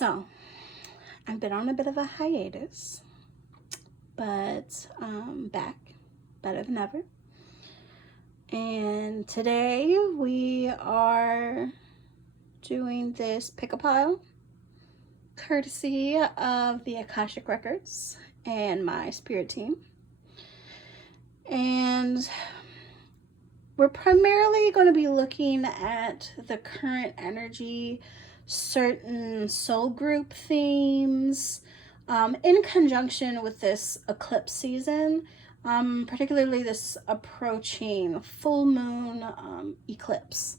So, I've been on a bit of a hiatus, but back, better than ever. And today we are doing this pick-a-pile, courtesy of the Akashic Records and my spirit team. And we're primarily going to be looking at the current energy, certain soul group themes, in conjunction with this eclipse season, particularly this approaching full moon eclipse.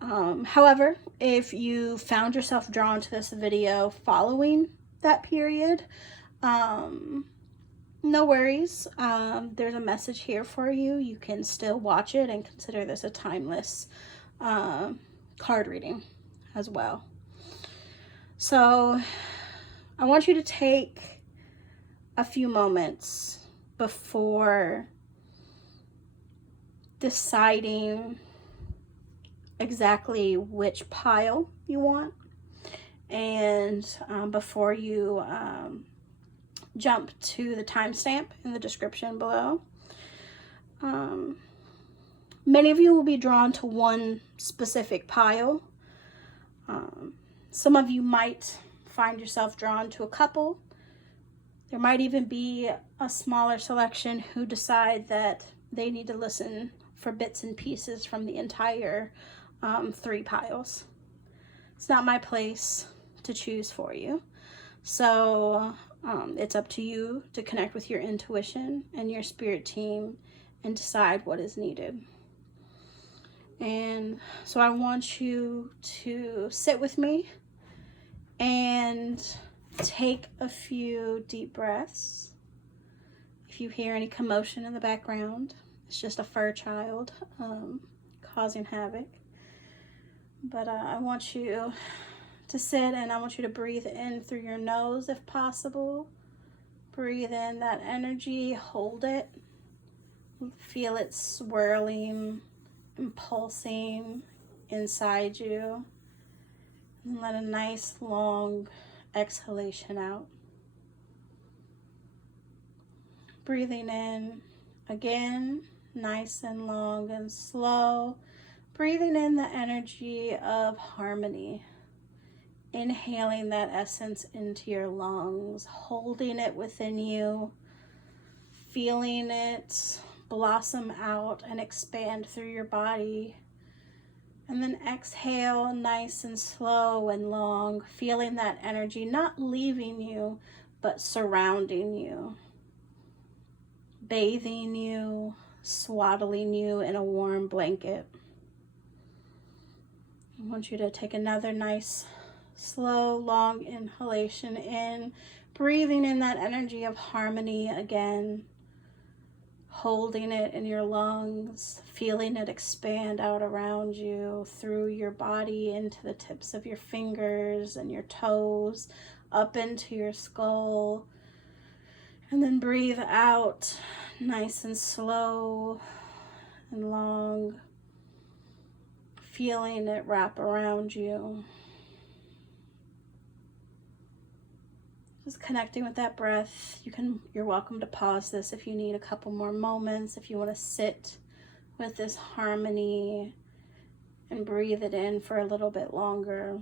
However, if you found yourself drawn to this video following that period, no worries. There's a message here for you. You can still watch it and consider this a timeless card reading as well. So I want you to take a few moments before deciding exactly which pile you want, and before you jump to the timestamp in the description below. Many of you will be drawn to one specific pile. Some of you might find yourself drawn to a couple. There might even be a smaller selection who decide that they need to listen for bits and pieces from the entire 3 piles. It's not my place to choose for you. So it's up to you to connect with your intuition and your spirit team and decide what is needed. And so I want you to sit with me and take a few deep breaths. If you hear any commotion in the background, it's just a fur child causing havoc. But I want you to sit, and I want you to breathe in through your nose if possible. Breathe in that energy, hold it, feel it swirling and pulsing inside you, and let a nice long exhalation out. Breathing in again, nice and long and slow. Breathing in the energy of harmony. Inhaling that essence into your lungs, holding it within you, feeling it blossom out and expand through your body. And then exhale nice and slow and long, feeling that energy not leaving you, but surrounding you, bathing you, swaddling you in a warm blanket. I want you to take another nice, slow, long inhalation in, breathing in that energy of harmony again, holding it in your lungs, feeling it expand out around you, through your body, into the tips of your fingers and your toes, up into your skull. And then breathe out nice and slow and long, feeling it wrap around you. Just connecting with that breath. You're welcome to pause this if you need a couple more moments, if you want to sit with this harmony and breathe it in for a little bit longer.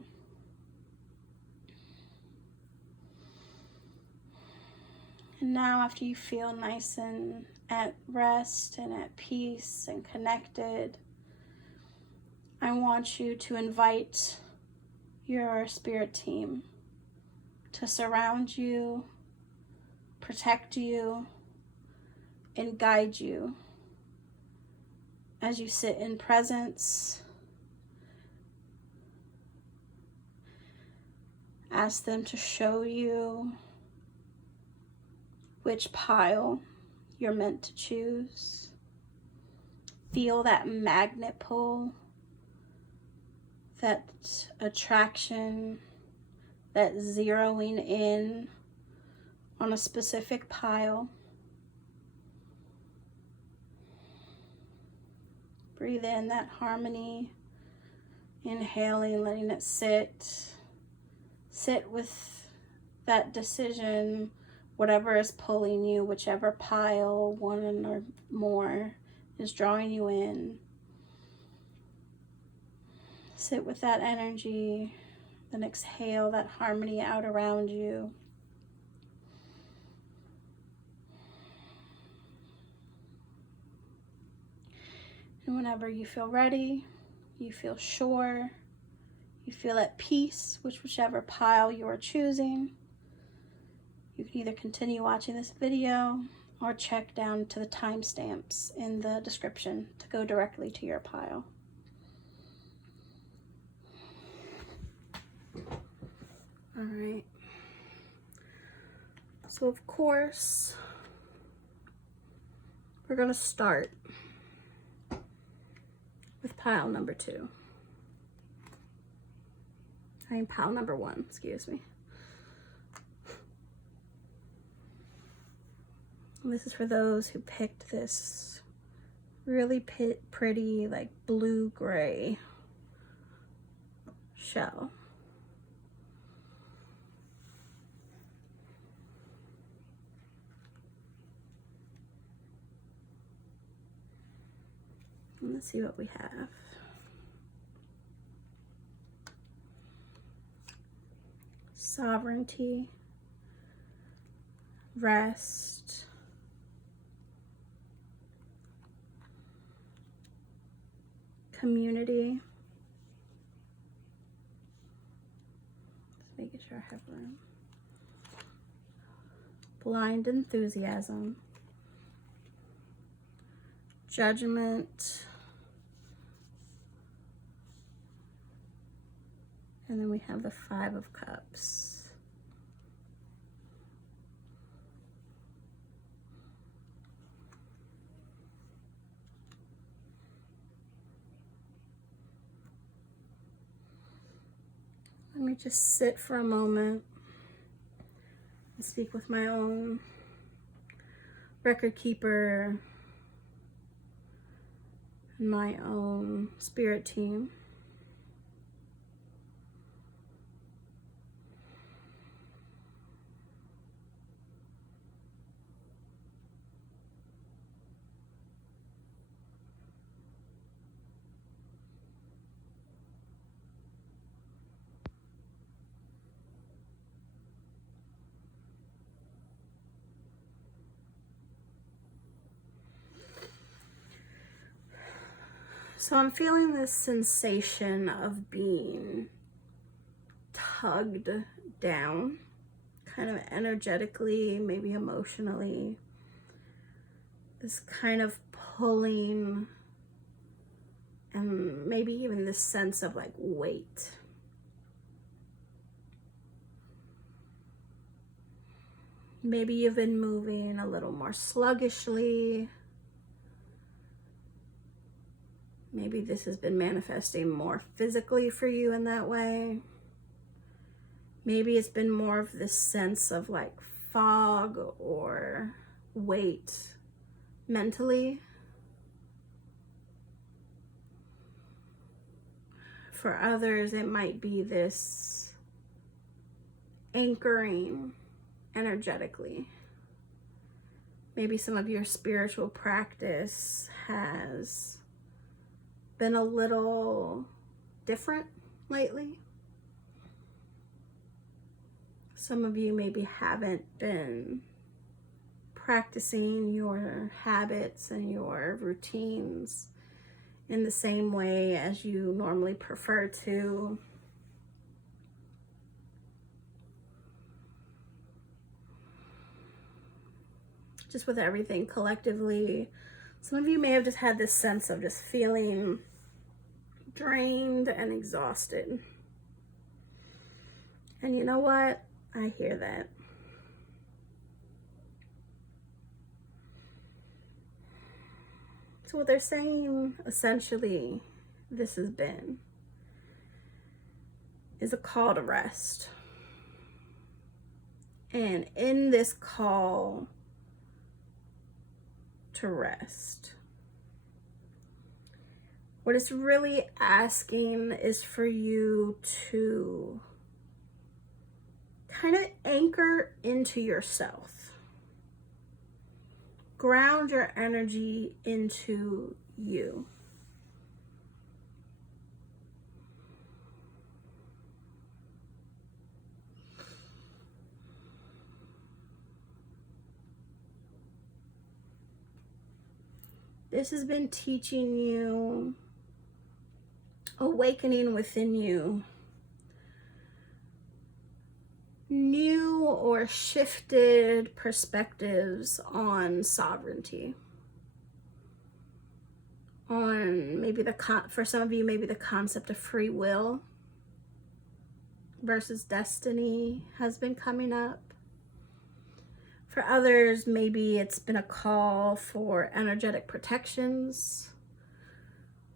And now, after you feel nice and at rest and at peace and connected, I want you to invite your spirit team to surround you, protect you, and guide you as you sit in presence. Ask them to show you which pile you're meant to choose. Feel that magnet pull, that attraction, that zeroing in on a specific pile. Breathe in that harmony, inhaling, letting it sit, Sit with that decision, whatever is pulling you, whichever pile, one or more, is drawing you in. Sit with that energy, then exhale that harmony out around you. And whenever you feel ready, you feel sure, you feel at peace with whichever pile you are choosing, you can either continue watching this video or check down to the timestamps in the description to go directly to your pile. All right. So of course, we're going to start with pile number 2. Pile number 1, excuse me. And this is for those who picked this really pretty, like blue-gray shell. And let's see what we have. Sovereignty, rest, community. Just making sure I have room. Blind enthusiasm, judgment, and then we have the 5 of Cups. Let me just sit for a moment and speak with my own record keeper and my own spirit team. So I'm feeling this sensation of being tugged down, kind of energetically, maybe emotionally. This kind of pulling and maybe even this sense of like weight. Maybe you've been moving a little more sluggishly. Maybe this has been manifesting more physically for you in that way. Maybe it's been more of this sense of like fog or weight mentally. For others, it might be this anchoring energetically. Maybe some of your spiritual practice has been a little different lately. Some of you maybe haven't been practicing your habits and your routines in the same way as you normally prefer to. Just with everything collectively, some of you may have just had this sense of just feeling drained and exhausted. And you know what? I hear that. So what they're saying, essentially, this has been, is a call to rest. And in this call to rest, what it's really asking is for you to kind of anchor into yourself. Ground your energy into you. This has been teaching you, awakening within you, new or shifted perspectives on sovereignty. On maybe for some of you, maybe the concept of free will versus destiny has been coming up. For others, maybe it's been a call for energetic protections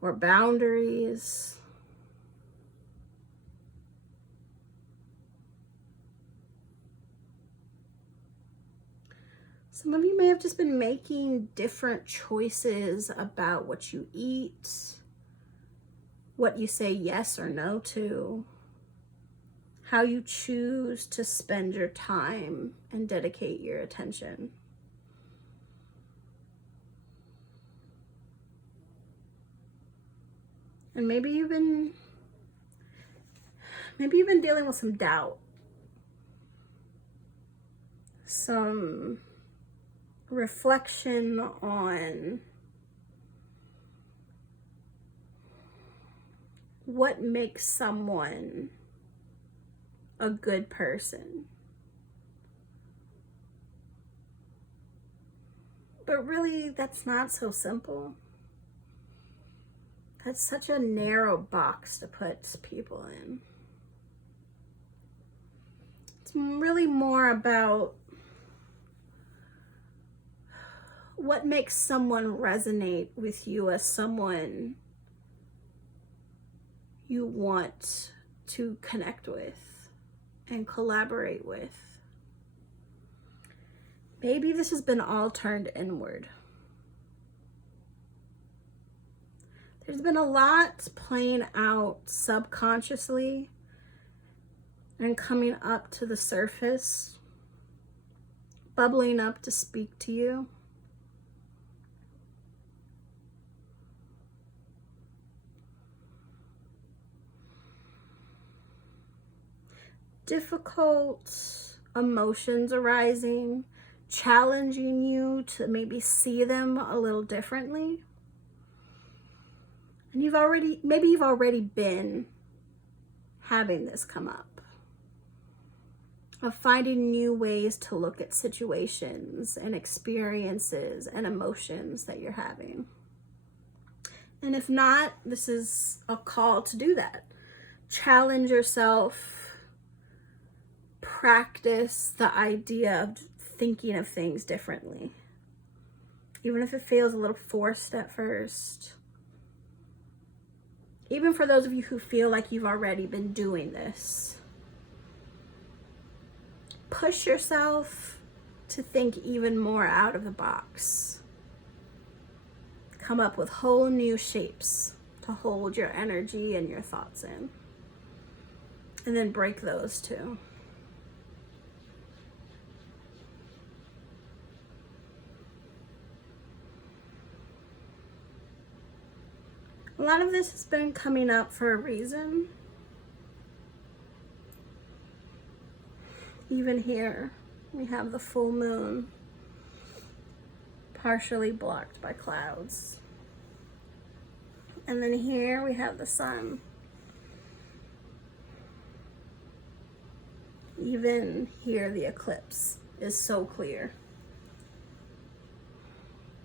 or boundaries. Some of you may have just been making different choices about what you eat, what you say yes or no to, how you choose to spend your time and dedicate your attention. And maybe you've been dealing with some doubt, some reflection on what makes someone a good person. But really, that's not so simple. That's such a narrow box to put people in. It's really more about what makes someone resonate with you as someone you want to connect with and collaborate with. Maybe this has been all turned inward. There's been a lot playing out subconsciously and coming up to the surface, bubbling up to speak to you. Difficult emotions arising, challenging you to maybe see them a little differently. And maybe you've already been having this come up, of finding new ways to look at situations and experiences and emotions that you're having. And if not, this is a call to do that. Challenge yourself. Practice the idea of thinking of things differently, even if it feels a little forced at first. Even for those of you who feel like you've already been doing this, push yourself to think even more out of the box. Come up with whole new shapes to hold your energy and your thoughts in. And then break those too. A lot of this has been coming up for a reason. Even here, we have the full moon partially blocked by clouds. And then here we have the sun. Even here, the eclipse is so clear.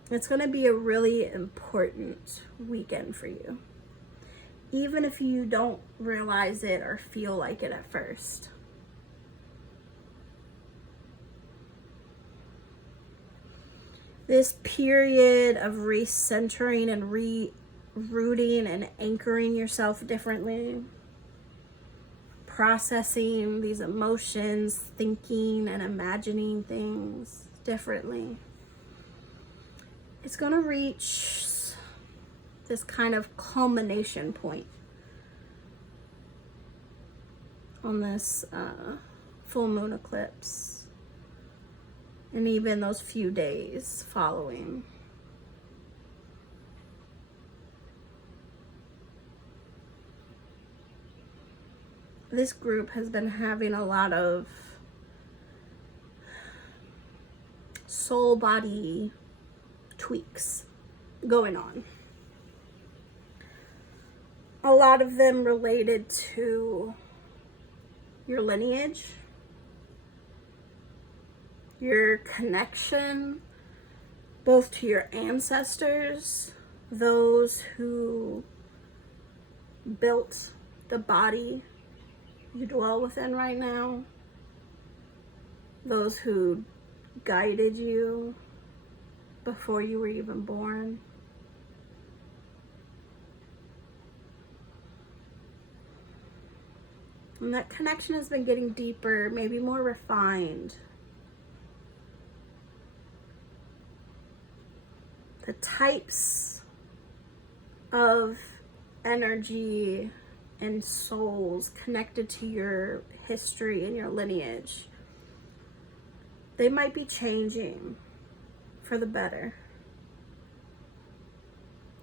It's going to be a really important weekend for you, even if you don't realize it or feel like it at first. This period of recentering and rooting and anchoring yourself differently, processing these emotions, thinking and imagining things differently. It's going to reach this kind of culmination point on this full moon eclipse, and even those few days following. This group has been having a lot of soul body tweaks going on. A lot of them related to your lineage, your connection, both to your ancestors, those who built the body you dwell within right now, those who guided you before you were even born. And that connection has been getting deeper, maybe more refined. The types of energy and souls connected to your history and your lineage, they might be changing for the better.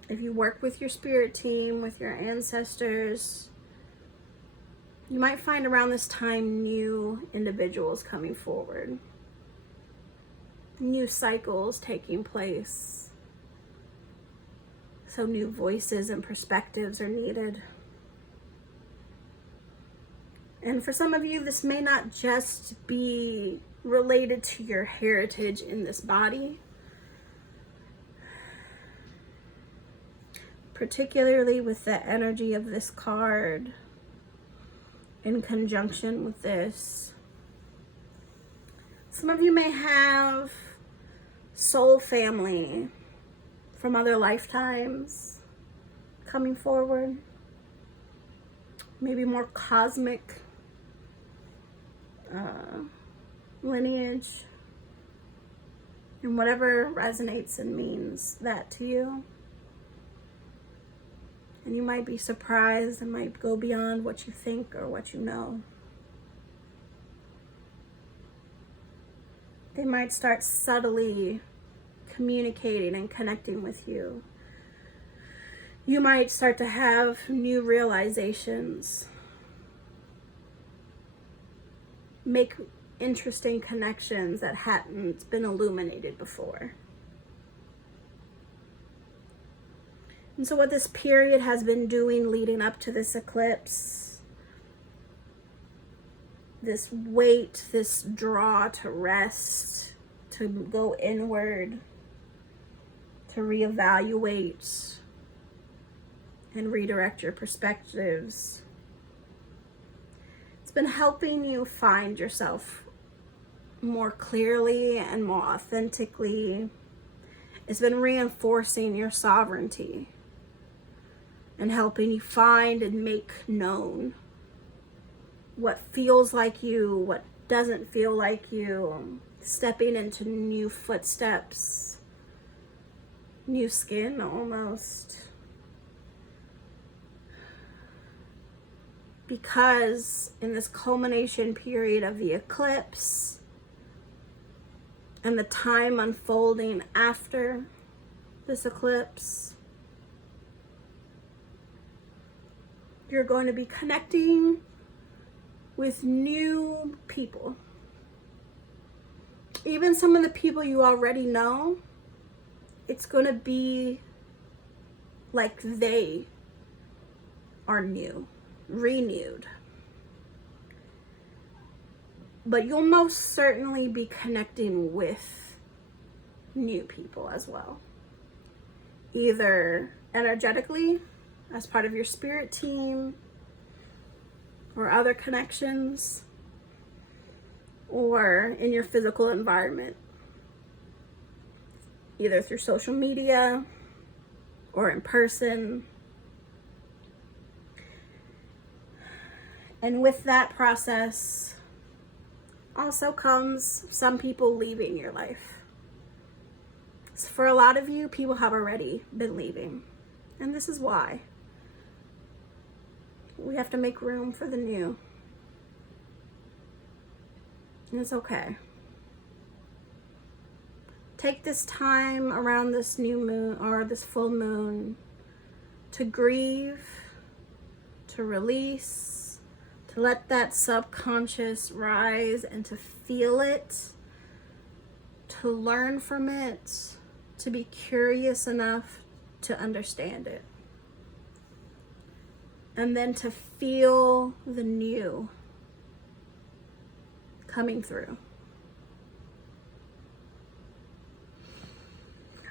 If you work with your spirit team, with your ancestors, you might find around this time new individuals coming forward, new cycles taking place. So new voices and perspectives are needed. And for some of you, this may not just be related to your heritage in this body, particularly with the energy of this card in conjunction with this. Some of you may have soul family from other lifetimes coming forward, maybe more cosmic lineage, and whatever resonates and means that to you. And you might be surprised and might go beyond what you think or what you know. They might start subtly communicating and connecting with you. You might start to have new realizations, make interesting connections that hadn't been illuminated before. And so what this period has been doing leading up to this eclipse, this wait, this draw to rest, to go inward, to reevaluate and redirect your perspectives, it's been helping you find yourself more clearly and more authentically. It's been reinforcing your sovereignty and helping you find and make known what feels like you, what doesn't feel like you, stepping into new footsteps, new skin almost. Because in this culmination period of the eclipse and the time unfolding after this eclipse, you're going to be connecting with new people. Even some of the people you already know, it's going to be like they are new, renewed. But you'll most certainly be connecting with new people as well. Either energetically, as part of your spirit team, or other connections, or in your physical environment, either through social media or in person. And with that process also comes some people leaving your life. So for a lot of you, people have already been leaving, and this is why. We have to make room for the new. It's okay. Take this time around this new moon or this full moon to grieve, to release, to let that subconscious rise and to feel it, to learn from it, to be curious enough to understand it. And then to feel the new coming through.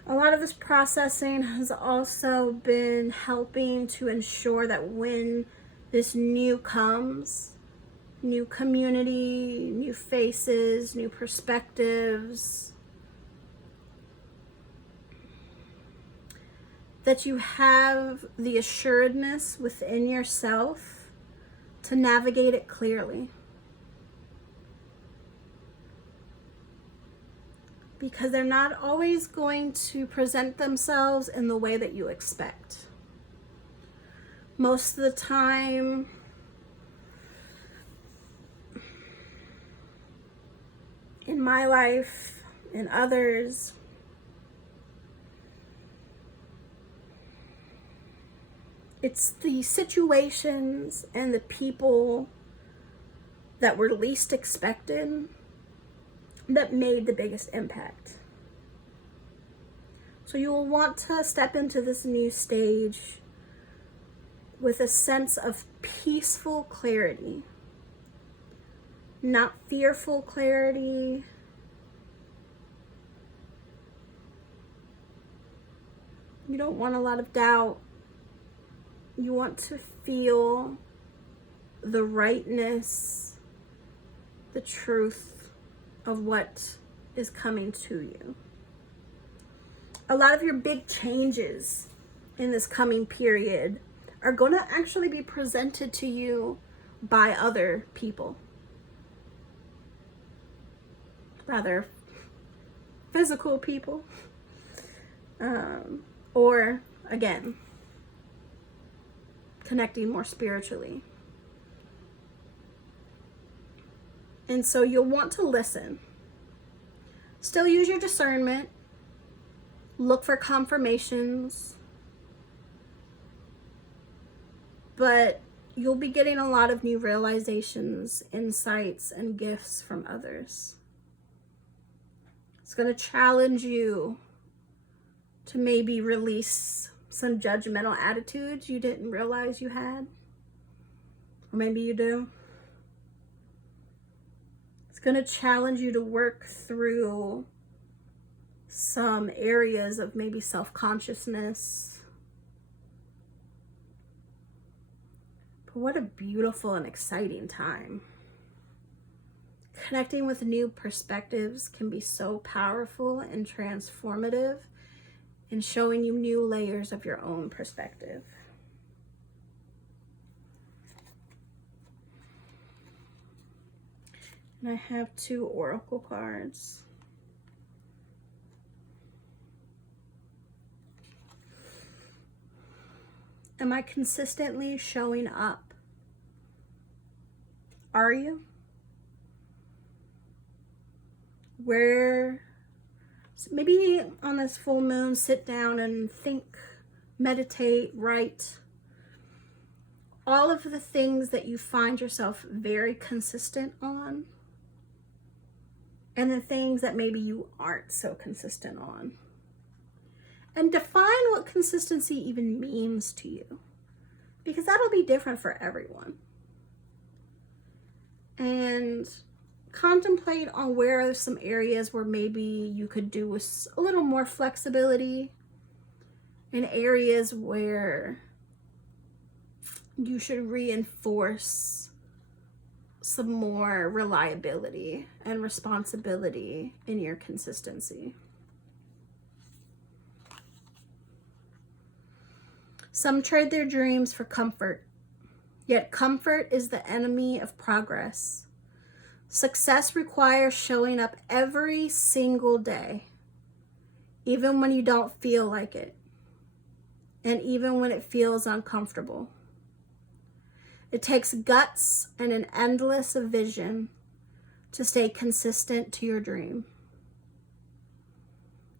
A lot of this processing has also been helping to ensure that when this new comes, new community, new faces, new perspectives, that you have the assuredness within yourself to navigate it clearly. Because they're not always going to present themselves in the way that you expect. Most of the time, in my life, in others, it's the situations and the people that were least expected that made the biggest impact. So you will want to step into this new stage with a sense of peaceful clarity, not fearful clarity, you don't want a lot of doubt. You want to feel the rightness, the truth of what is coming to you. A lot of your big changes in this coming period are going to actually be presented to you by other people. Rather physical people. Or, again, connecting more spiritually. And so you'll want to listen. Still use your discernment. Look for confirmations. But you'll be getting a lot of new realizations, insights, and gifts from others. It's going to challenge you to maybe release some judgmental attitudes you didn't realize you had. Or maybe you do. Going to challenge you to work through some areas of maybe self-consciousness. But what a beautiful and exciting time. Connecting with new perspectives can be so powerful and transformative in showing you new layers of your own perspective. And I have 2 oracle cards. Am I consistently showing up? Are you? So maybe on this full moon, sit down and think, meditate, write. All of the things that you find yourself very consistent on. And the things that maybe you aren't so consistent on. And define what consistency even means to you. Because that'll be different for everyone. And contemplate on where are some areas where maybe you could do with a little more flexibility. And areas where you should reinforce some more reliability and responsibility in your consistency. Some trade their dreams for comfort, yet comfort is the enemy of progress. Success requires showing up every single day, even when you don't feel like it, and even when it feels uncomfortable. It takes guts and an endless vision to stay consistent to your dream.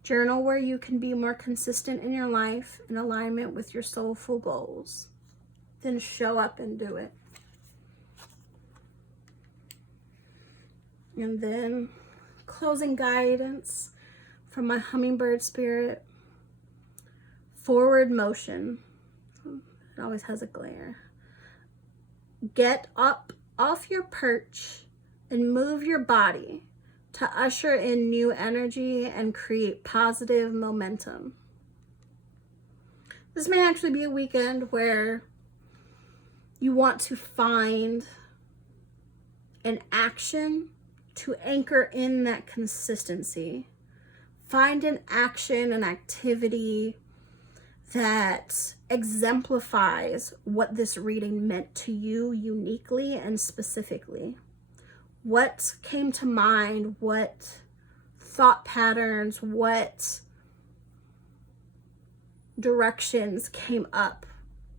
Journal where you can be more consistent in your life in alignment with your soulful goals. Then show up and do it. And then closing guidance from my hummingbird spirit. Forward motion. It always has a glare. Get up off your perch and move your body to usher in new energy and create positive momentum. This may actually be a weekend where you want to find an action to anchor in that consistency. Find an action, an activity that exemplifies what this reading meant to you uniquely and specifically. What came to mind, what thought patterns, what directions came up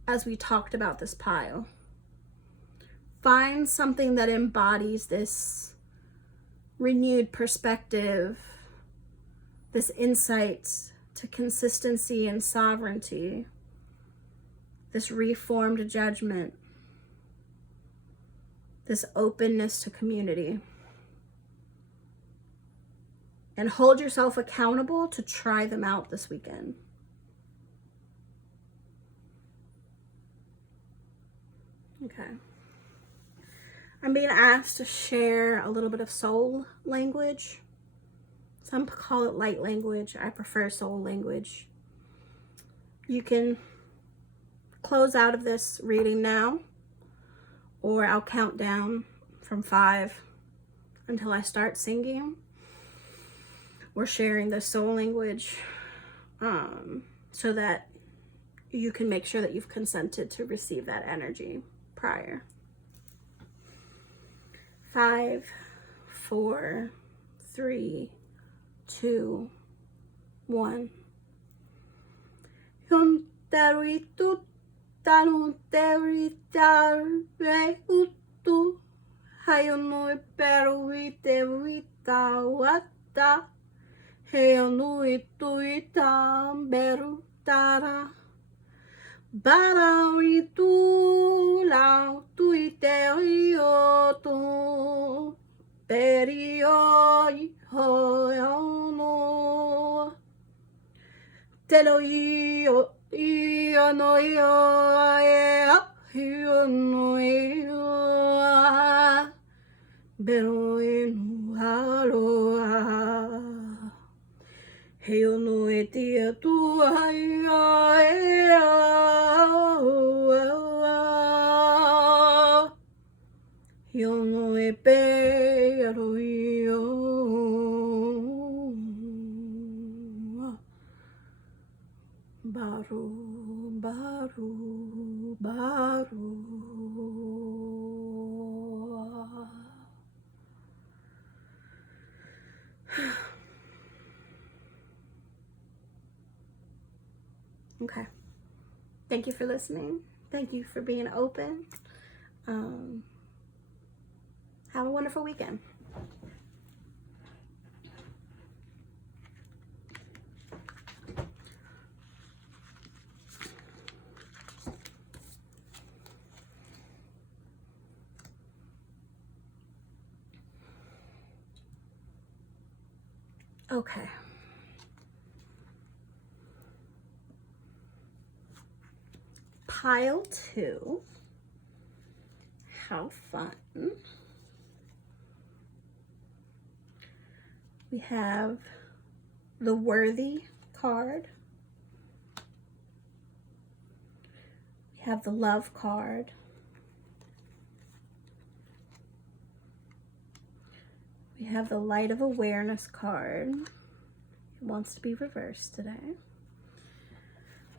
as we talked about this pile. Find something that embodies this renewed perspective, this insight to consistency and sovereignty, this reformed judgment, this openness to community. And hold yourself accountable to try them out this weekend. Okay. I'm being asked to share a little bit of soul language. Some call it light language. I prefer soul language. You can close out of this reading now, or I'll count down from 5 until I start singing or sharing the soul language, so that you can make sure that you've consented to receive that energy prior. 5, 4, 3, 2, 1. Juntaruitu tanuteritarveutu hayonui peruitevitawata hayonui tuitamberutara Bararitu lau tuiteriotu perioi hoyono teloio ionoio ionoio beroinu aloa Heono etia tua Heono e pero io Baru, baru, baru Okay. Thank you for listening. Thank you for being open. Have a wonderful weekend. Okay. Pile 2. How fun. We have the Worthy card. We have the Love card. We have the Light of Awareness card. It wants to be reversed today.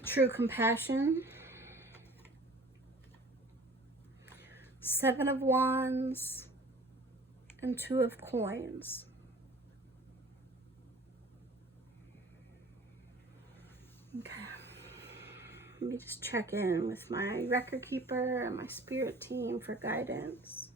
True Compassion. 7 of Wands and 2 of Coins. Okay. Let me just check in with my record keeper and my spirit team for guidance.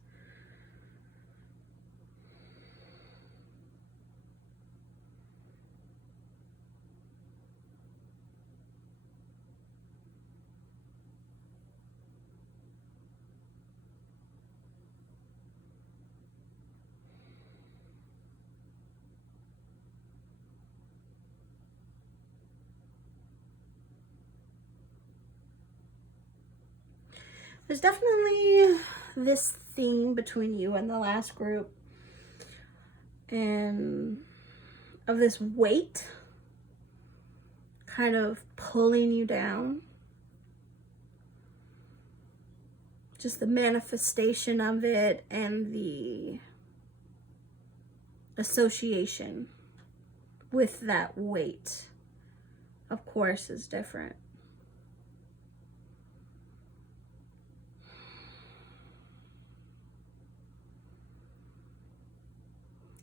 There's definitely this theme between you and the last group, and of this weight kind of pulling you down. Just the manifestation of it and the association with that weight, of course, is different.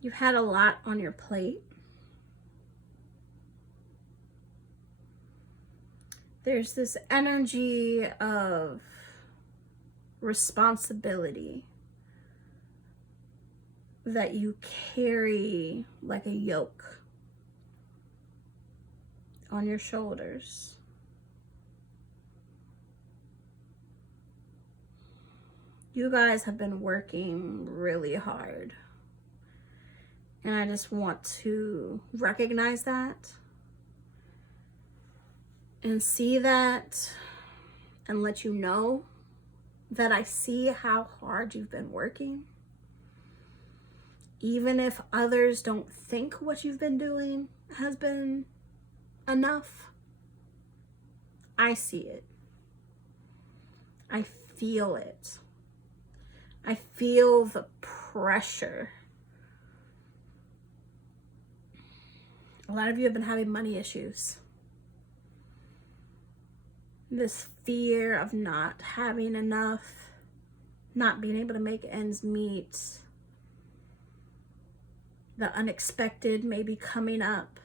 You've had a lot on your plate. There's this energy of responsibility that you carry like a yoke on your shoulders. You guys have been working really hard. And I just want to recognize that and see that and let you know that I see how hard you've been working. Even if others don't think what you've been doing has been enough, I see it. I feel it. I feel the pressure. A lot of you have been having money issues. This fear of not having enough, not being able to make ends meet, the unexpected maybe coming up.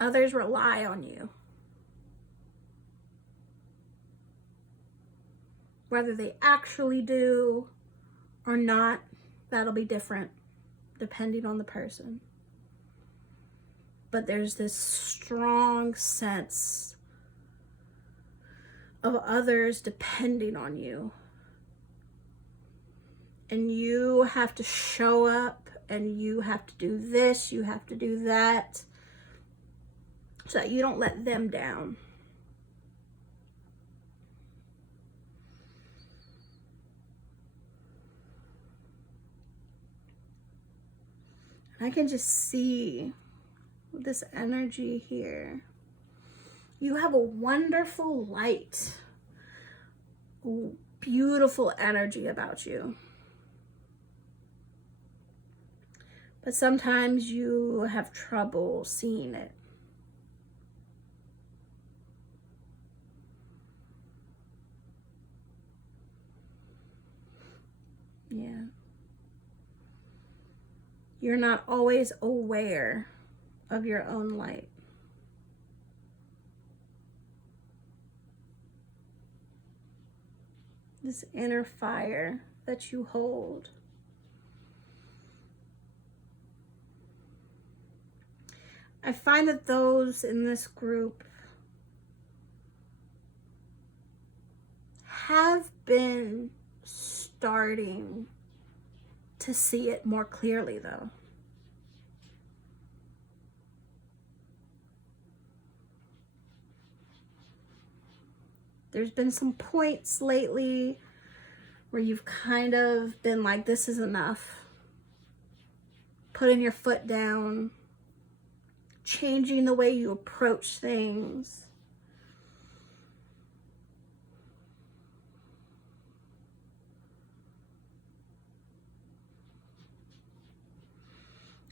Others rely on you. Whether they actually do or not, that'll be different depending on the person. But there's this strong sense of others depending on you. And you have to show up, and you have to do this, you have to do that, so that you don't let them down. I can just see this energy here. You have a wonderful light, beautiful energy about you. But sometimes you have trouble seeing it. Yeah. You're not always aware of your own light. This inner fire that you hold. I find that those in this group have been starting to see it more clearly, though. There's been some points lately where you've kind of been like, this is enough. Putting your foot down, changing the way you approach things.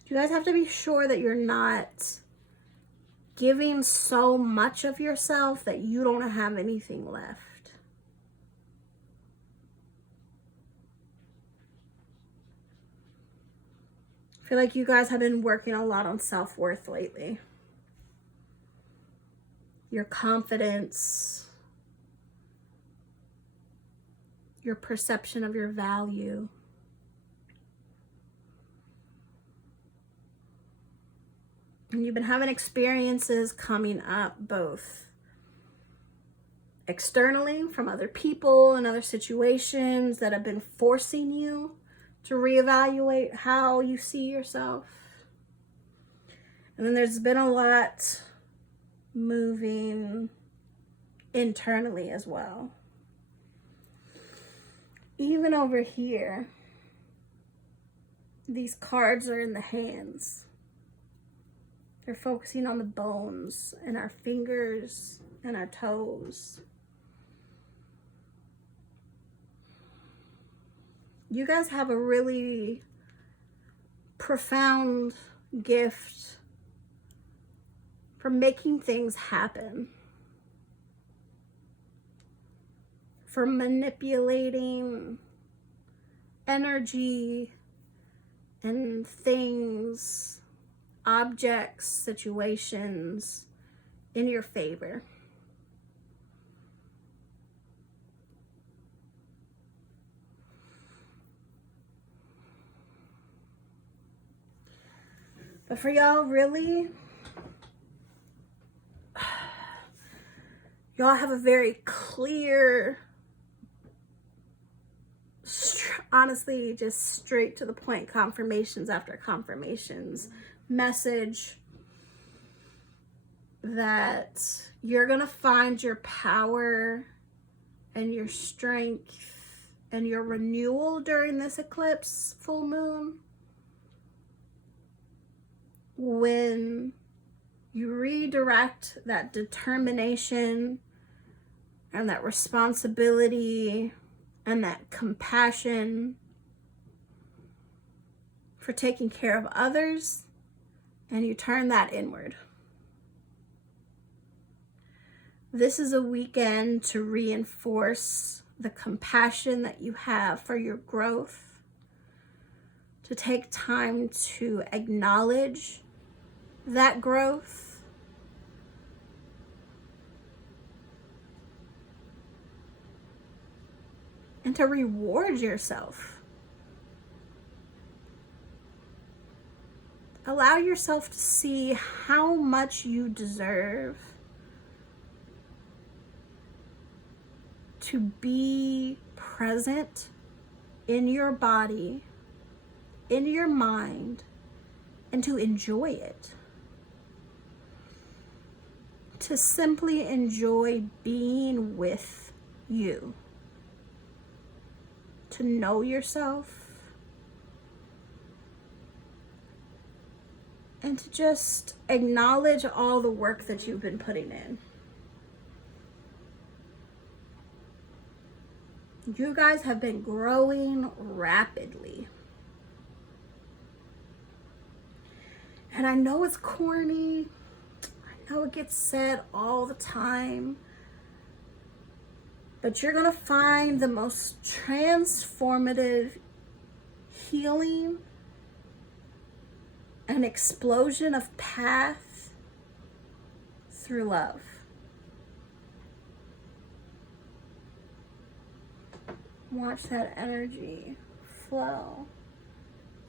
You guys have to be sure that you're not giving so much of yourself that you don't have anything left. I feel like you guys have been working a lot on self-worth lately. Your confidence, your perception of your value. And you've been having experiences coming up both externally from other people and other situations that have been forcing you to reevaluate how you see yourself. And then there's been a lot moving internally as well. Even over here, these cards are in the hands. They're focusing on the bones and our fingers and our toes. You guys have a really profound gift for making things happen, for manipulating energy and things, objects, situations in your favor. But for y'all, really, y'all have a very clear, honestly, just straight to the point, confirmations after confirmations, message that you're gonna find your power and your strength and your renewal during this eclipse full moon when you redirect that determination and that responsibility and that compassion for taking care of others, and you turn that inward. This is a weekend to reinforce the compassion that you have for your growth, to take time to acknowledge that growth, and to reward yourself. Allow yourself to see how much you deserve to be present in your body, in your mind, and to enjoy it. To simply enjoy being with you. To know yourself. And to just acknowledge all the work that you've been putting in. You guys have been growing rapidly. And I know it's corny. I know it gets said all the time. But you're going to find the most transformative healing and explosion of path through love. Watch that energy flow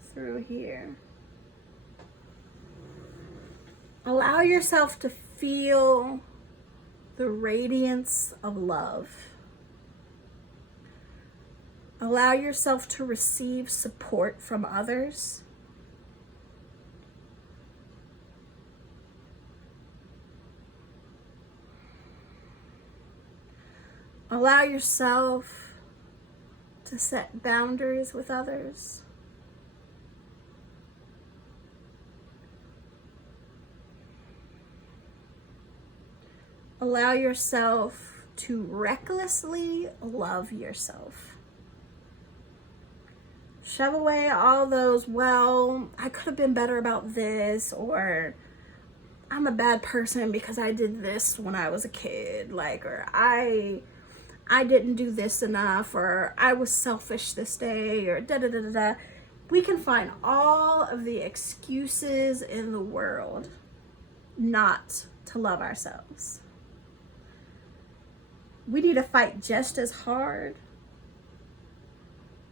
through here. Allow yourself to feel the radiance of love. Allow yourself to receive support from others. Allow yourself to set boundaries with others. Allow yourself to recklessly love yourself. Shove away all those, well, I could have been better about this, or I'm a bad person because I did this when I was a kid, like, or I didn't do this enough, or I was selfish this day, or da da da da da. We can find all of the excuses in the world not to love ourselves. We need to fight just as hard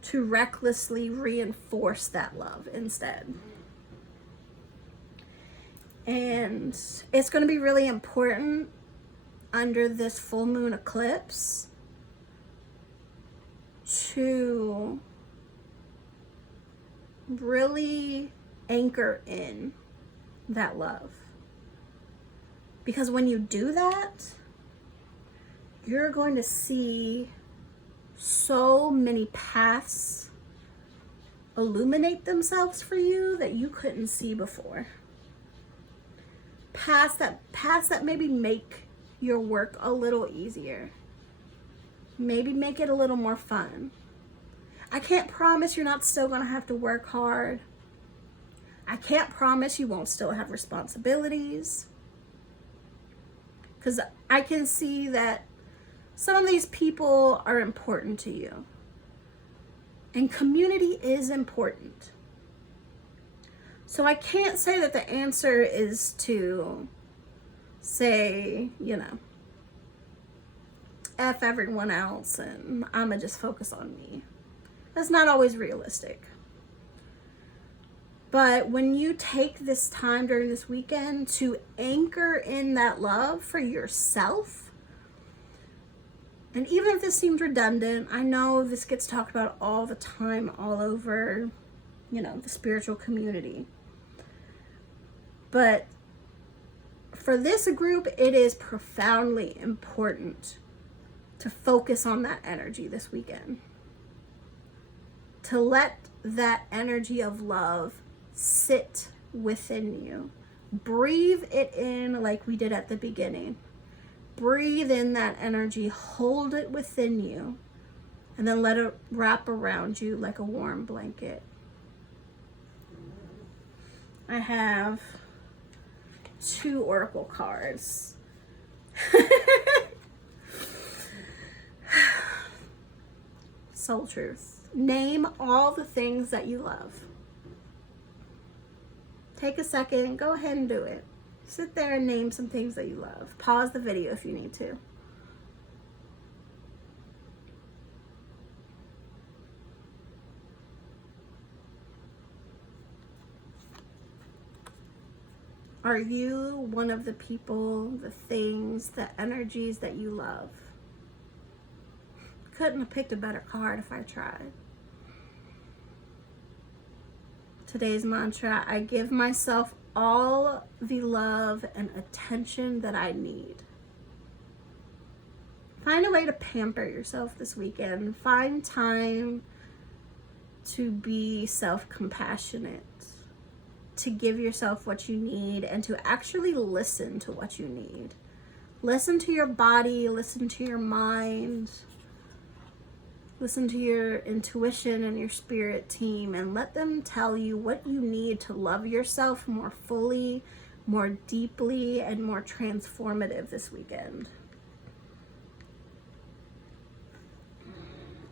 to recklessly reinforce that love instead. And it's going to be really important under this full moon eclipse to really anchor in that love. Because when you do that, you're going to see so many paths illuminate themselves for you that you couldn't see before. Paths that maybe make your work a little easier. Maybe make it a little more fun. I can't promise you're not still going to have to work hard. I can't promise you won't still have responsibilities. Because I can see that some of these people are important to you. And community is important. So I can't say that the answer is to say, you know, F everyone else and I'ma just focus on me. That's not always realistic. But when you take this time during this weekend to anchor in that love for yourself, and even if this seems redundant, I know this gets talked about all the time, all over, you know, the spiritual community. But for this group, it is profoundly important to focus on that energy this weekend. To let that energy of love sit within you. Breathe it in like we did at the beginning. Breathe in that energy, hold it within you, and then let it wrap around you like a warm blanket. I have 2 oracle cards. Soul truth. Name all the things that you love. Take a second, go ahead and do it. Sit there and name some things that you love. Pause the video if you need to. Are you one of the people, the things, the energies that you love? Couldn't have picked a better card if I tried. Today's mantra: I give myself all the love and attention that I need. Find a way to pamper yourself this weekend. Find time to be self-compassionate, to give yourself what you need, and to actually listen to what you need. Listen to your body, listen to your mind, listen to your intuition and your spirit team, and let them tell you what you need to love yourself more fully, more deeply, and more transformative this weekend.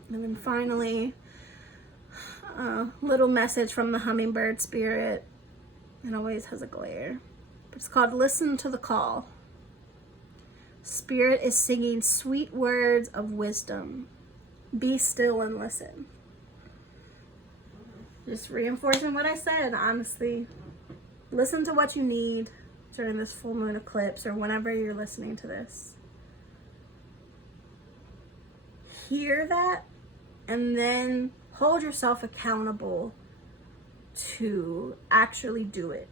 And then finally, a little message from the hummingbird spirit. It always has a glare. It's called Listen to the Call. Spirit is singing sweet words of wisdom. Be still and listen. Just reinforcing what I said, honestly. Listen to what you need during this full moon eclipse or whenever you're listening to this. Hear that and then hold yourself accountable to actually do it.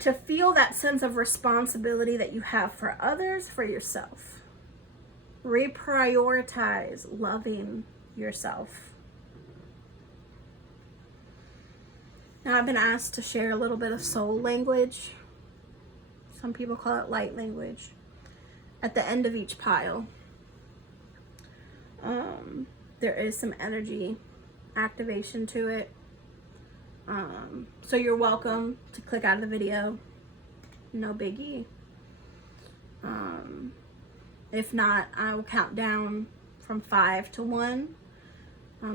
To feel that sense of responsibility that you have for others, for yourself. Reprioritize loving yourself. Now, I've been asked to share a little bit of soul language. Some people call it light language. At the end of each pile, there is some energy activation to it. So you're welcome to click out of the video. No biggie. If not, I will count down from 5 to 1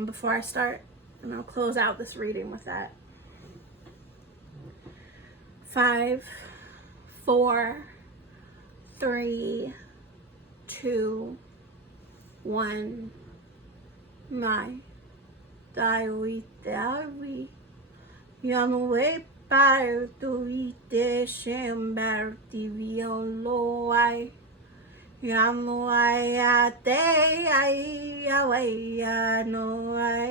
before I start, and I'll close out this reading with that. 5, 4, 3, 2, 1. My Dawi Yamwe Bar Duite Shembar Divioloai Yamuaya Te Awaya no I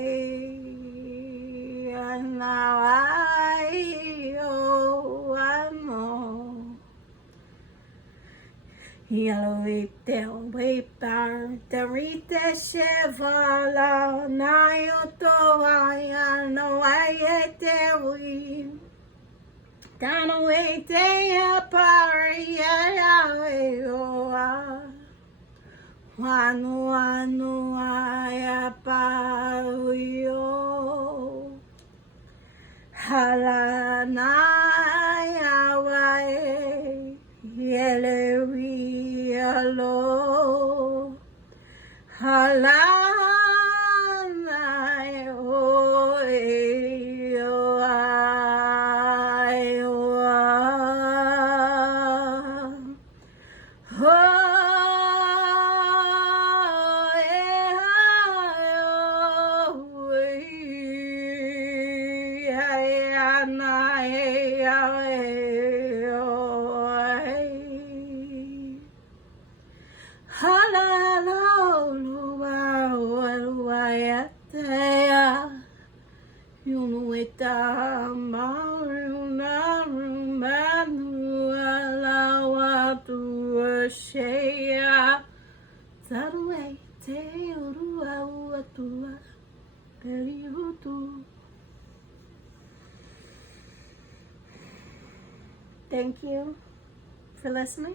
now I amo. Yalowite wepa terite shevala nayoto aya no ayete we dano wete aparia yaweoa wanu anu aya pauyo halana yawe yelewi alo halana yo yo ayo Thank you for listening,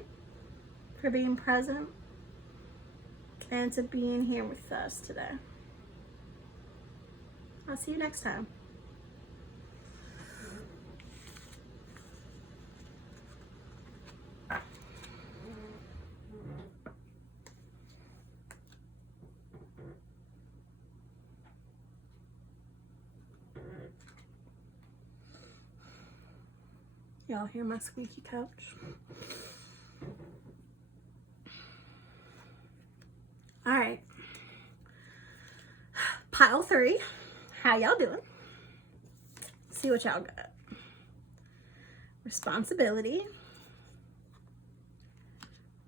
for being present, and to being here with us today. I'll see you next time. Y'all hear my squeaky couch? All right. Pile 3. How y'all doing? See what y'all got. Responsibility.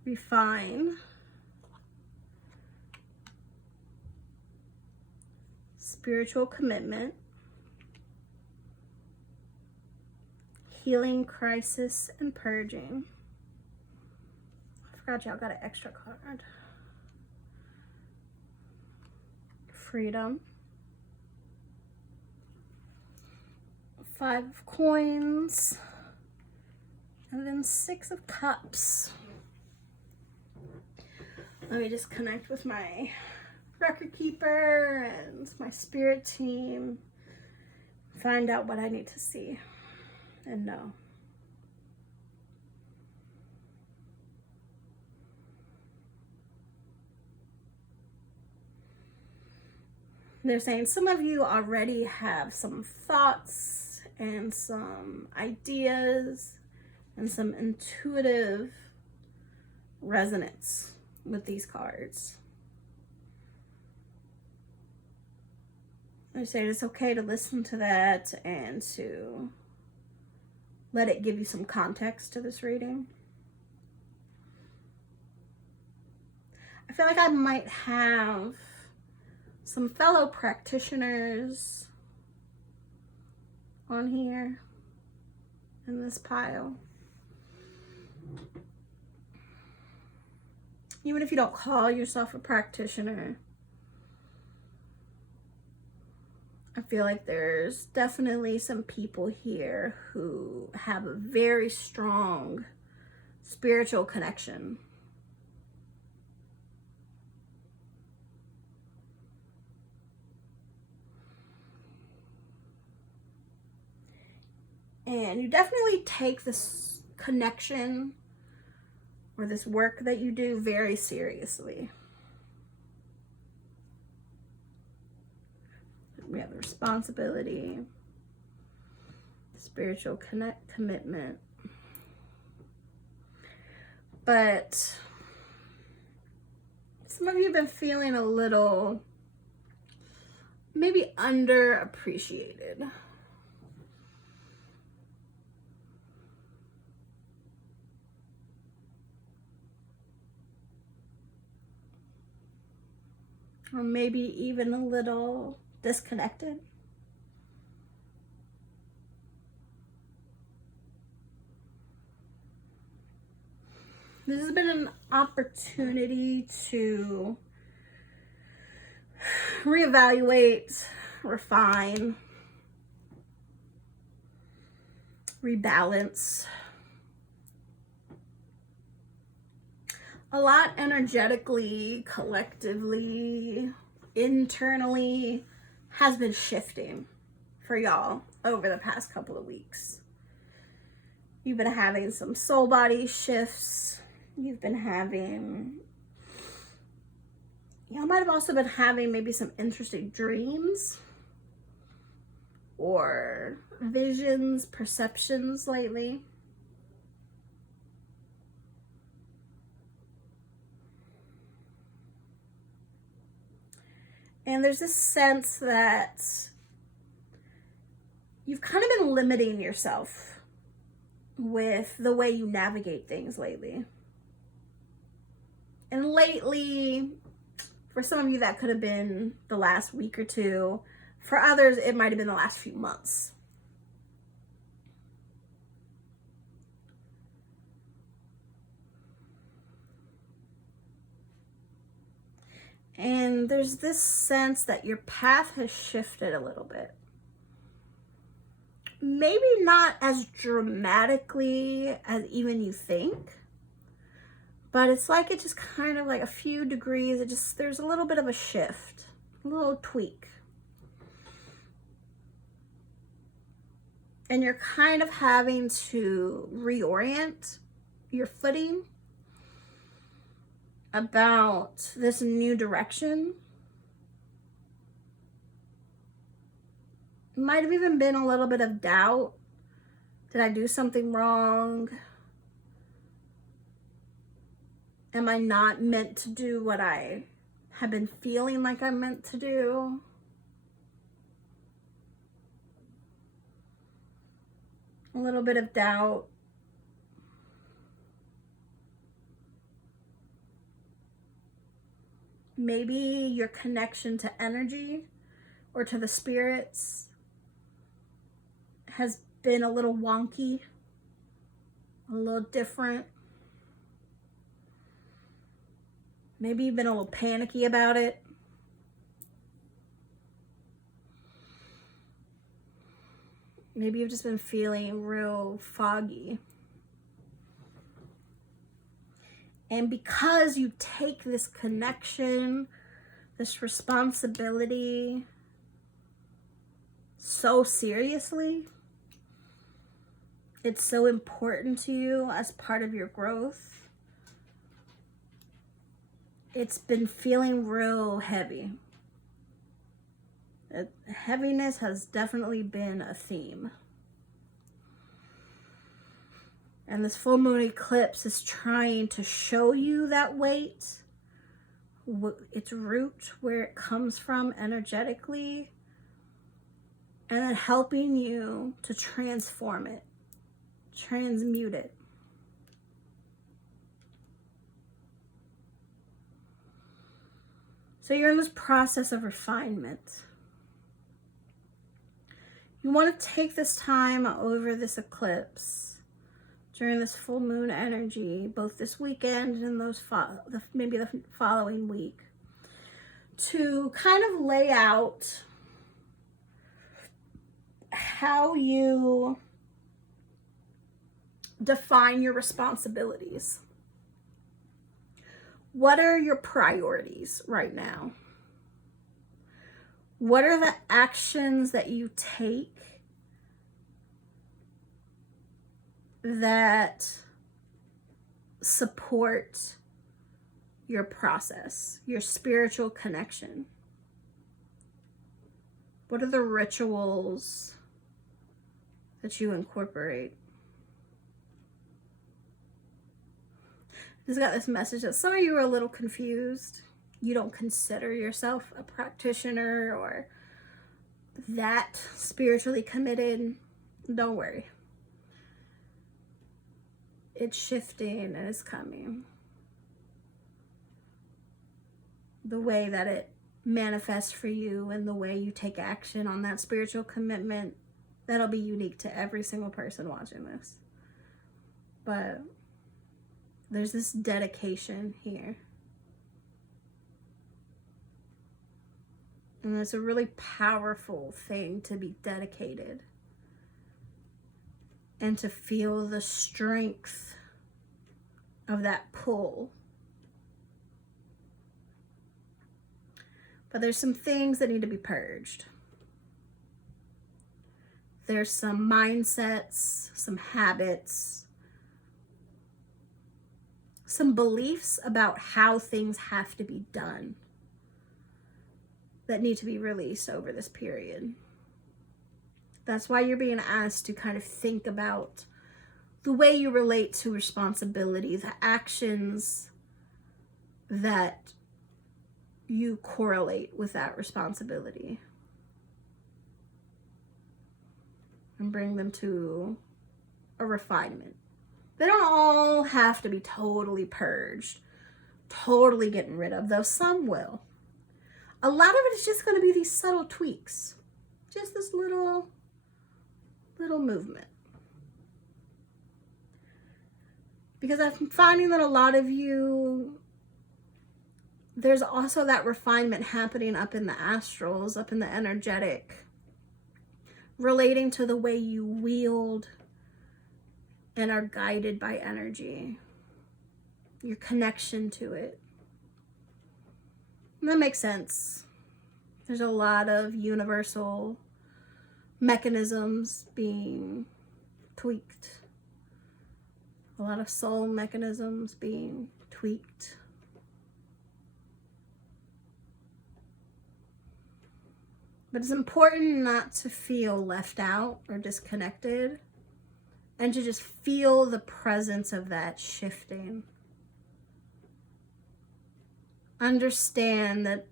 Refine. Spiritual commitment. Healing, crisis, and purging. I forgot y'all got an extra card. Freedom. 5 of coins. And then 6 of cups. Let me just connect with my record keeper and my spirit team. Find out what I need to see and know. They're saying some of you already have some thoughts and some ideas and some intuitive resonance with these cards. They're saying it's okay to listen to that and to let it give you some context to this reading. I feel like I might have some fellow practitioners on here in this pile. Even if you don't call yourself a practitioner, I feel like there's definitely some people here who have a very strong spiritual connection. And you definitely take this connection or this work that you do very seriously. We have the responsibility, spiritual commitment. But some of you have been feeling a little maybe underappreciated. Or maybe even a little disconnected. This has been an opportunity to reevaluate, refine, rebalance. A lot energetically, collectively, internally has been shifting for y'all over the past couple of weeks. You've been having some soul body shifts. You've been having, y'all might have also been having maybe some interesting dreams or visions, perceptions lately. And there's this sense that you've kind of been limiting yourself with the way you navigate things lately. And lately, for some of you, that could have been the last week or two. For others, it might have been the last few months. And there's this sense that your path has shifted a little bit. Maybe not as dramatically as even you think, but it's like it just kind of like a few degrees. There's a little bit of a shift, a little tweak. And you're kind of having to reorient your footing about this new direction. Might have even been a little bit of doubt. Did I do something wrong? Am I not meant to do what I have been feeling like I'm meant to do? A little bit of doubt. Maybe your connection to energy or to the spirits has been a little wonky, a little different. Maybe you've been a little panicky about it. Maybe you've just been feeling real foggy. And because you take this connection, this responsibility so seriously, it's so important to you as part of your growth, it's been feeling real heavy. Heaviness has definitely been a theme. And this full moon eclipse is trying to show you that weight, its root, where it comes from energetically, and then helping you to transform it, transmute it. So you're in this process of refinement. You want to take this time over this eclipse, during this full moon energy, both this weekend and maybe the following week, to kind of lay out how you define your responsibilities. What are your priorities right now? What are the actions that you take that support your process, your spiritual connection? What are the rituals that you incorporate? I just got this message that some of you are a little confused. You don't consider yourself a practitioner or that spiritually committed. Don't worry. It's shifting and it's coming. The way that it manifests for you and the way you take action on that spiritual commitment, that'll be unique to every single person watching this. But There's this dedication here. And it's a really powerful thing to be dedicated and to feel the strength of that pull. But there's some things that need to be purged. There's some mindsets, some habits, some beliefs about how things have to be done that need to be released over this period. That's why you're being asked to kind of think about the way you relate to responsibility, the actions that you correlate with that responsibility, and bring them to a refinement. They don't all have to be totally purged, totally getting rid of, though some will. A lot of it is just going to be these subtle tweaks, just this little movement. Because I'm finding that a lot of you, there's also that refinement happening up in the astrals, up in the energetic, relating to the way you wield and are guided by energy, your connection to it. And that makes sense. There's a lot of universal mechanisms being tweaked. A lot of soul mechanisms being tweaked. But it's important not to feel left out or disconnected, and to just feel the presence of that shifting. Understand that,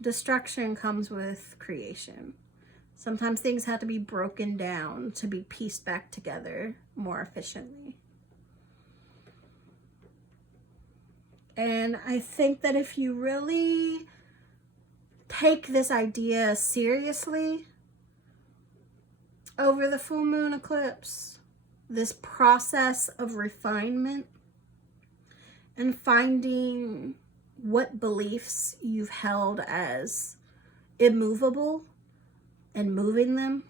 destruction comes with creation. Sometimes things have to be broken down to be pieced back together more efficiently. And I think that if you really take this idea seriously over the full moon eclipse, this process of refinement and finding what beliefs you've held as immovable and moving them,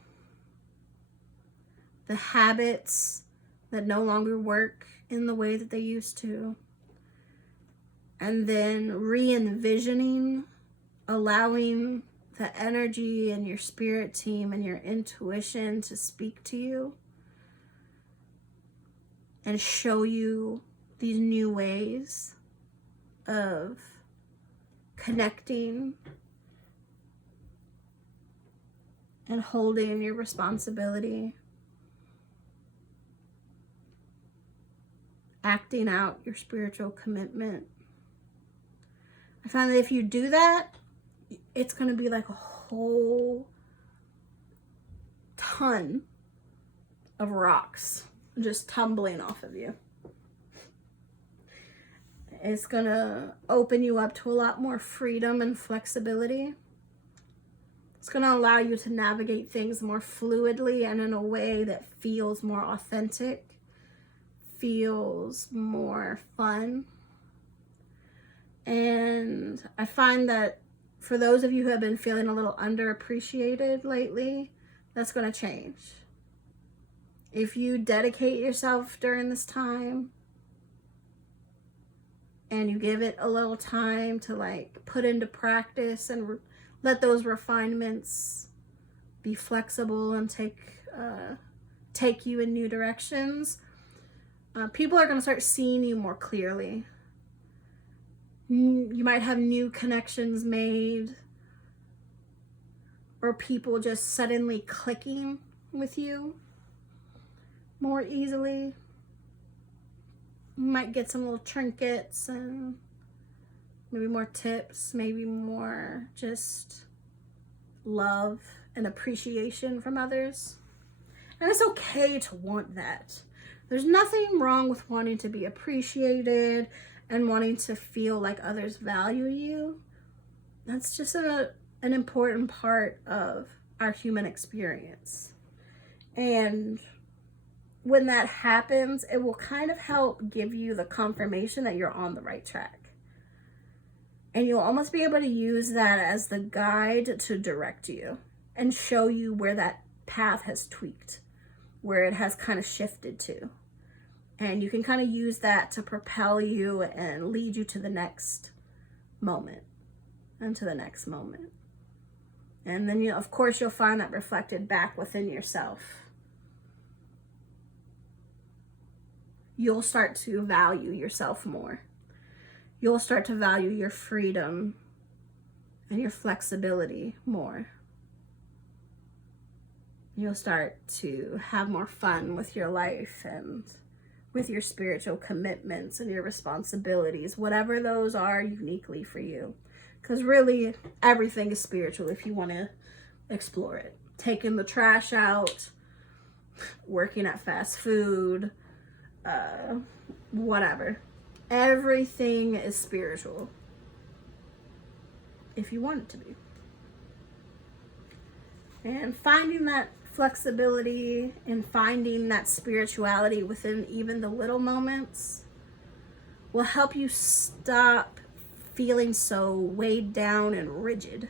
the habits that no longer work in the way that they used to, and then re-envisioning, allowing the energy and your spirit team and your intuition to speak to you and show you these new ways of connecting and holding your responsibility, acting out your spiritual commitment. I find that if you do that, it's going to be like a whole ton of rocks just tumbling off of you. It's going to open you up to a lot more freedom and flexibility. It's going to allow you to navigate things more fluidly and in a way that feels more authentic, feels more fun. And I find that for those of you who have been feeling a little underappreciated lately, that's going to change. If you dedicate yourself during this time and you give it a little time to put into practice and let those refinements be flexible and take you in new directions, people are going to start seeing you more clearly. You might have new connections made, or people just suddenly clicking with you more easily. You might get some little trinkets and maybe more tips, maybe more just love and appreciation from others. And it's okay to want that. There's nothing wrong with wanting to be appreciated and wanting to feel like others value you. That's just an important part of our human experience. And when that happens, it will kind of help give you the confirmation that you're on the right track. And you'll almost be able to use that as the guide to direct you and show you where that path has tweaked, where it has kind of shifted to. And you can kind of use that to propel you and lead you to the next moment and to the next moment. And then, of course, you'll find that reflected back within yourself. You'll start to value yourself more. You'll start to value your freedom and your flexibility more. You'll start to have more fun with your life and with your spiritual commitments and your responsibilities, whatever those are uniquely for you. Because really, everything is spiritual if you want to explore it. Taking the trash out, working at fast food, whatever. Everything is spiritual if you want it to be. And finding that flexibility and finding that spirituality within even the little moments will help you stop feeling so weighed down and rigid.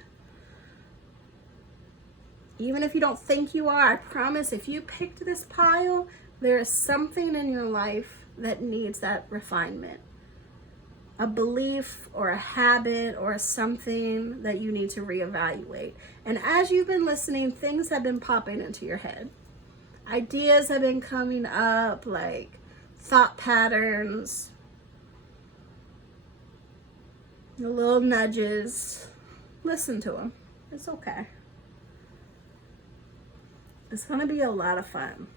Even if you don't think you are, I promise if you picked this pile, there is something in your life that needs that refinement. A belief or a habit or something that you need to reevaluate. And as you've been listening, things have been popping into your head. Ideas have been coming up, like thought patterns, the little nudges. Listen to them. It's okay. It's going to be a lot of fun.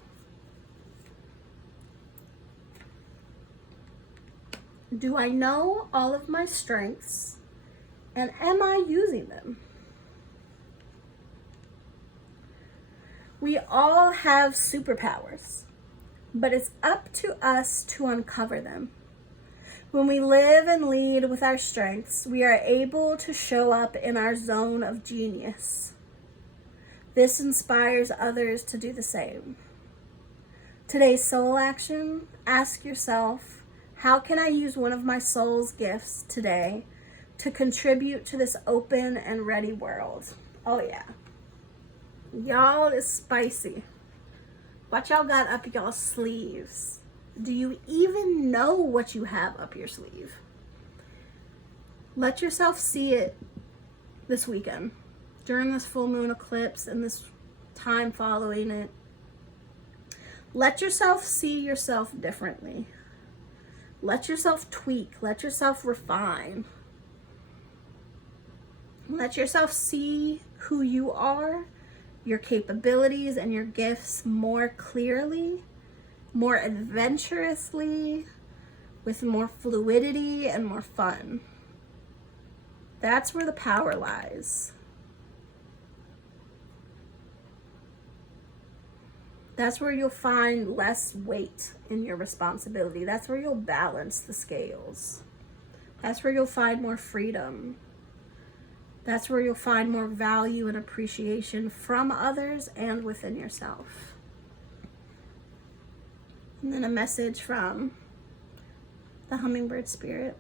Do I know all of my strengths, and am I using them? We all have superpowers, but it's up to us to uncover them. When we live and lead with our strengths, we are able to show up in our zone of genius. This inspires others to do the same. Today's soul action, ask yourself, how can I use one of my soul's gifts today to contribute to this open and ready world? Oh yeah. Y'all is spicy. What y'all got up y'all's sleeves? Do you even know what you have up your sleeve? Let yourself see it this weekend, during this full moon eclipse and this time following it. Let yourself see yourself differently. Let yourself tweak. Let yourself refine. Let yourself see who you are, your capabilities and your gifts more clearly, more adventurously, with more fluidity and more fun. That's where the power lies. That's where you'll find less weight in your responsibility. That's where you'll balance the scales. That's where you'll find more freedom. That's where you'll find more value and appreciation from others and within yourself. And then a message from the hummingbird spirit.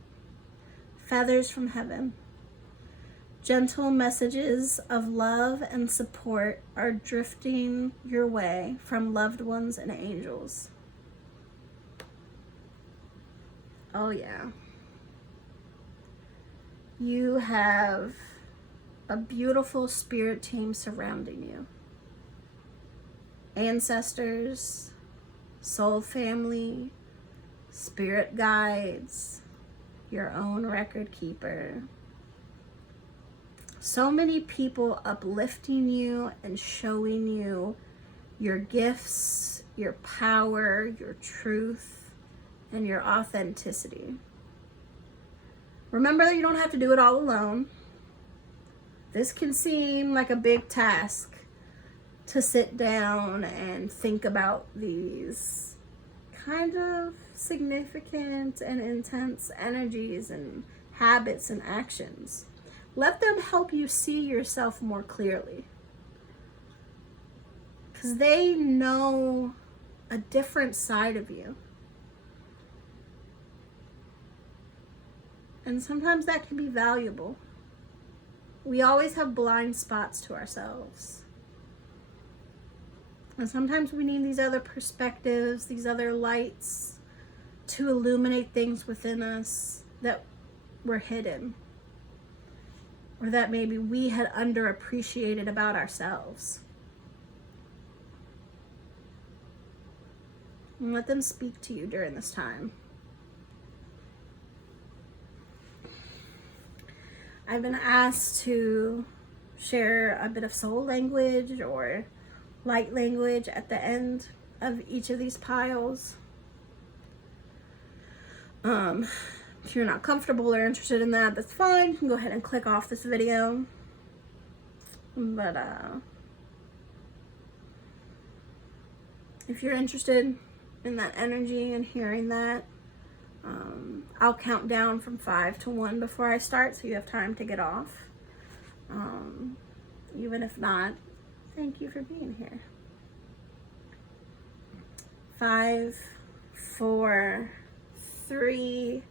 Feathers from heaven. Gentle messages of love and support are drifting your way from loved ones and angels. Oh yeah. You have a beautiful spirit team surrounding you. Ancestors, soul family, spirit guides, your own record keeper. So many people uplifting you and showing you your gifts, your power, your truth, and your authenticity. Remember that you don't have to do it all alone. This can seem like a big task to sit down and think about these kind of significant and intense energies and habits and actions. Let them help you see yourself more clearly. Because they know a different side of you. And sometimes that can be valuable. We always have blind spots to ourselves. And sometimes we need these other perspectives, these other lights to illuminate things within us that were hidden, or that maybe we had underappreciated about ourselves. And let them speak to you during this time. I've been asked to share a bit of soul language or light language at the end of each of these piles. If you're not comfortable or interested in that, that's fine. You can go ahead and click off this video. But if you're interested in that energy and hearing that, I'll count down from 5 to 1 before I start, so you have time to get off. Even if not, thank you for being here. 5, 4, 3,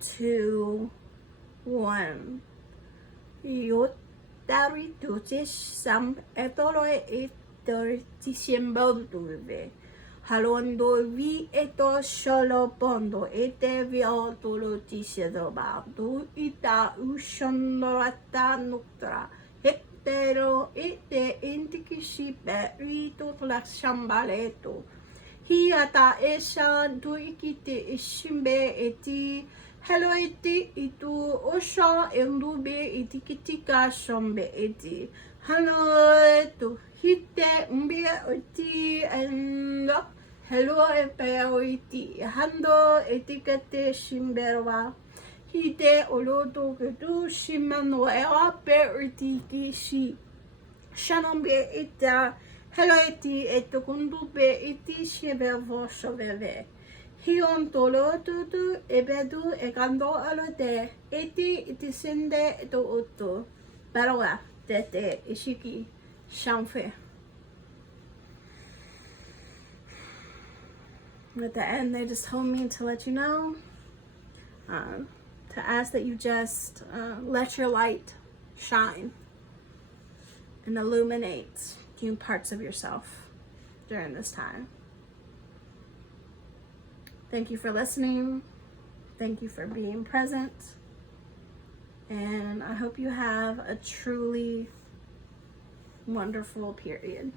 2, 1. Yotari tutis sam etoloi etor tisiembodurve. Halondo vi eto solo pondo ete vio tolo tisedoba do ita ushonorata nuktra hetero ete intikishipe rito la shambaleto hiata esa do ikite ishimbe eti hello eti itu osha endube etikitika shombe eti hello to hite mbe eti and hello epeoiti hando etikete shimberwa hite oloto ketu shimano era pertiki shi shanombe eta hello eti etokundube eti shebervo shoveve hion toloto tu ebedu ekando alote eti sende to otto parola tete ishiki shamfe. At the end, they just told me to let you know, to ask that you just let your light shine and illuminate new parts of yourself during this time. Thank you for listening. Thank you for being present. And I hope you have a truly wonderful period.